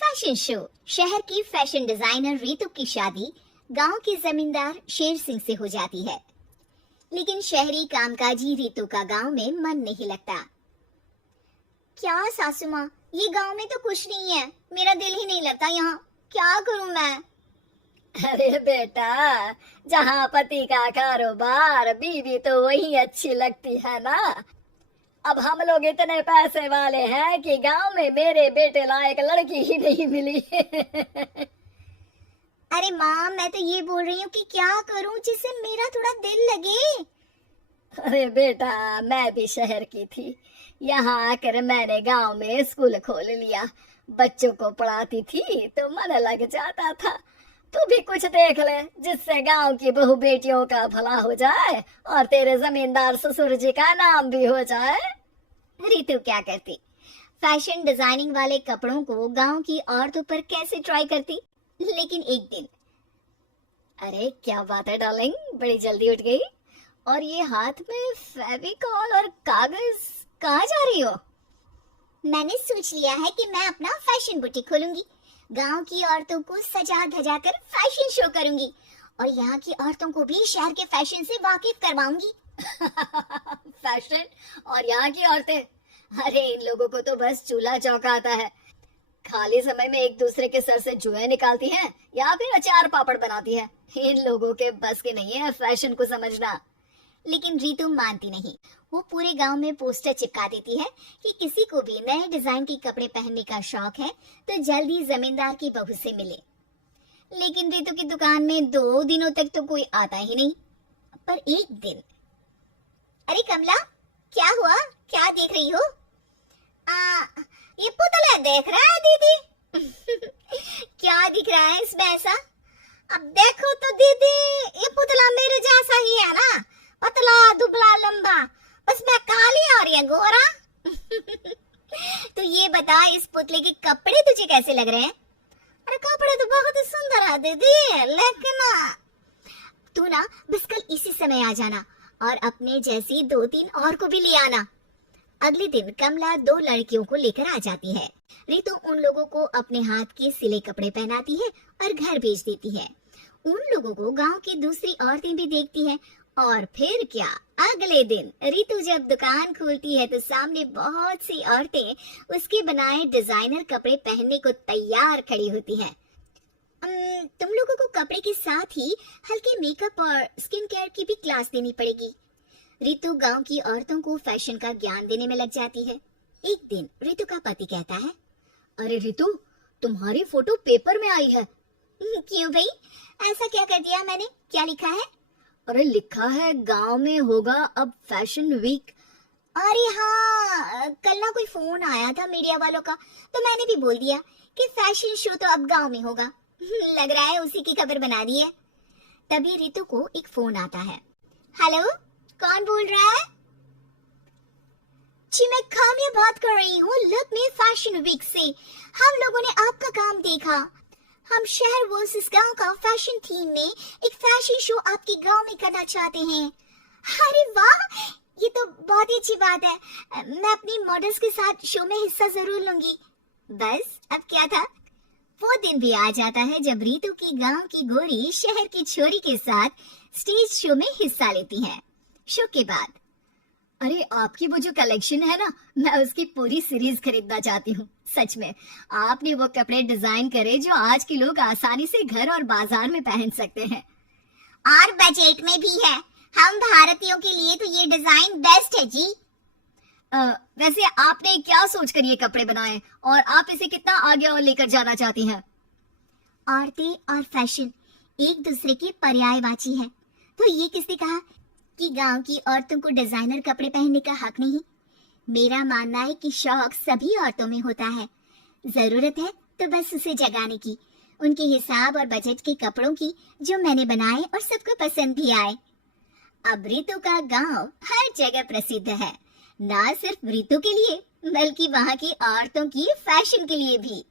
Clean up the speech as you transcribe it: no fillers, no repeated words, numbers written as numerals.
Fashion show. शहर की fashion designer Ritu की शादी गांव के जमींदार शेर सिंह से हो जाती है, लेकिन शहरी कामकाजी रितु का गांव में मन नहीं लगता। क्या सासू माँ, ये गांव में तो कुछ नहीं है, मेरा दिल ही नहीं लगता यहाँ, क्या करूँ मैं? अरे बेटा, जहाँ पति का कारोबार, बीवी तो वही अच्छी लगती है ना। अब हम लोग इतने पैसे वाले हैं कि गांव में मेरे बेटे लायक लड़की ही नहीं मिली। अरे माँ, मैं तो ये बोल रही हूँ कि क्या करूँ जिससे मेरा थोड़ा दिल लगे। अरे बेटा, मैं भी शहर की थी, यहाँ आकर मैंने गांव में स्कूल खोल लिया। बच्चों को पढ़ाती थी तो मन लग जाता था। तू भी कुछ देख ले जिससे गांव की बहू बेटियों का भला हो जाए और तेरे जमींदार ससुर जी का नाम भी हो जाए। रितु क्या करती? फैशन डिजाइनिंग वाले कपड़ों को गांव की औरतों पर कैसे ट्राई करती। लेकिन एक दिन, अरे क्या बात है डार्लिंग, बड़ी जल्दी उठ गई। और ये हाथ में फेविकॉल और कागज, कहाँ जा रही हो? मैंने सोच लिया है कि मैं अपना फैशन बुटीक खोलूंगी। गांव की औरतों को सजा धजा कर फैशन शो करूंगी और यहाँ की औरतों को भी शहर के फैशन से वाकिफ करवाऊंगी। फैशन और यहाँ की औरतें, अरे इन लोगों को तो बस चूल्हा चौका आता है। खाली समय में एक दूसरे के सर से जुए निकालती हैं या फिर अचार पापड़ बनाती है। इन लोगों के बस के नहीं है फैशन को समझना। लेकिन रितु मानती नहीं। वो पूरे गांव में पोस्टर चिपका देती है कि किसी को भी नए डिजाइन के कपड़े पहनने का शौक है तो जल्दी जमींदार की बहू से मिले। लेकिन रितु की दुकान में 2 दिनों तक तो कोई आता ही नहीं। पर एक दिन, अरे कमला, क्या हुआ? क्या देख रही हो? ये पुतला देख रहा है दीदी। क्या दिख रहा है इसमें ऐसा? अब देखो तो दीदी, ये पुतला मेरे जैसा ही है ना, पतला दुबला लंबा, बस मैं काली और ये गोरा। तो ये बता, इस पुतले के कपड़े तुझे कैसे लग रहे हैं? अरे कपड़े तो बहुत ही सुंदर है दीदी, लेकिन तू ना बस कल इसी समय आ जाना और अपने जैसी 2-3 और को भी ले आना। अगले दिन कमला 2 लड़कियों को लेकर आ जाती है। रितु उन लोगों को अपने हाथ के सिले कपड़े पहनाती है और घर भेज देती है। उन लोगों को गांव की दूसरी औरतें भी देखती हैं। और फिर क्या, अगले दिन रितु जब दुकान खोलती है तो सामने बहुत सी औरतें उसके बनाए डिजाइनर कपड़े पहनने को तैयार खड़ी होती हैं। तुम लोगों को कपड़े के साथ ही हल्के मेकअप और स्किन केयर की भी क्लास देनी पड़ेगी। रितु गांव की औरतों को फैशन का ज्ञान देने में लग जाती है। एक दिन रितु का पति कहता है, अरे रितु, तुम्हारी फोटो पेपर में आई है। क्यों भाई, ऐसा क्या कर दिया मैंने? क्या लिखा है? अरे लिखा है गांव में होगा अब फैशन वीक। अरे हाँ, कल ना कोई फोन आया था मीडिया वालों का, तो मैंने भी बोल दिया कि फैशन शो तो अब गांव में होगा। लग रहा है उसी की खबर बना दी है। तभी रितु को एक फोन आता है। हेलो, कौन बोल रहा है? जी मैं काम्या बात कर रही हूँ, लक्ष्मी फैशन वीक से। हम लोगों ने आपका काम देखा। हम शहर वर्सेस गांव का फैशन थीम में एक फैशन शो आपके गांव में करना चाहते हैं। अरे वाह, ये तो बहुत ही अच्छी बात है। मैं अपनी मॉडल्स के साथ शो में हिस्सा जरूर लूंगी। बस अब क्या था, वो दिन भी आ जाता है जब रितु की गांव की गोरी शहर की छोरी के साथ स्टेज शो में हिस्सा लेती है। शो के बाद, अरे आपकी वो जो कलेक्शन है ना, मैं उसकी पूरी सीरीज खरीदना चाहती हूँ। सच में आपने वो कपड़े डिजाइन करे जो आज के लोग आसानी से घर और बाजार में पहन सकते हैं और बजट में भी है। हम भारतीयों के लिए तो ये डिजाइन बेस्ट है जी। वैसे आपने क्या सोचकर ये कपड़े बनाए और आप इसे कितना आगे और लेकर जाना चाहती हैं? औरतें और फैशन एक दूसरे के पर्यायवाची है, तो ये किसने कहा कि गांव की औरतों को डिजाइनर कपड़े पहनने का हक नहीं? मेरा मानना है कि शौक सभी औरतों में होता है। जरूरत है तो बस उसे जगाने की, उनके हिसाब और बजट के कपड़ों की, जो मैंने बनाए और सबको पसंद भी आए। अब रितु का गांव हर जगह प्रसिद्ध है, ना सिर्फ रितु के लिए बल्कि वहाँ की औरतों की फैशन के लिए भी।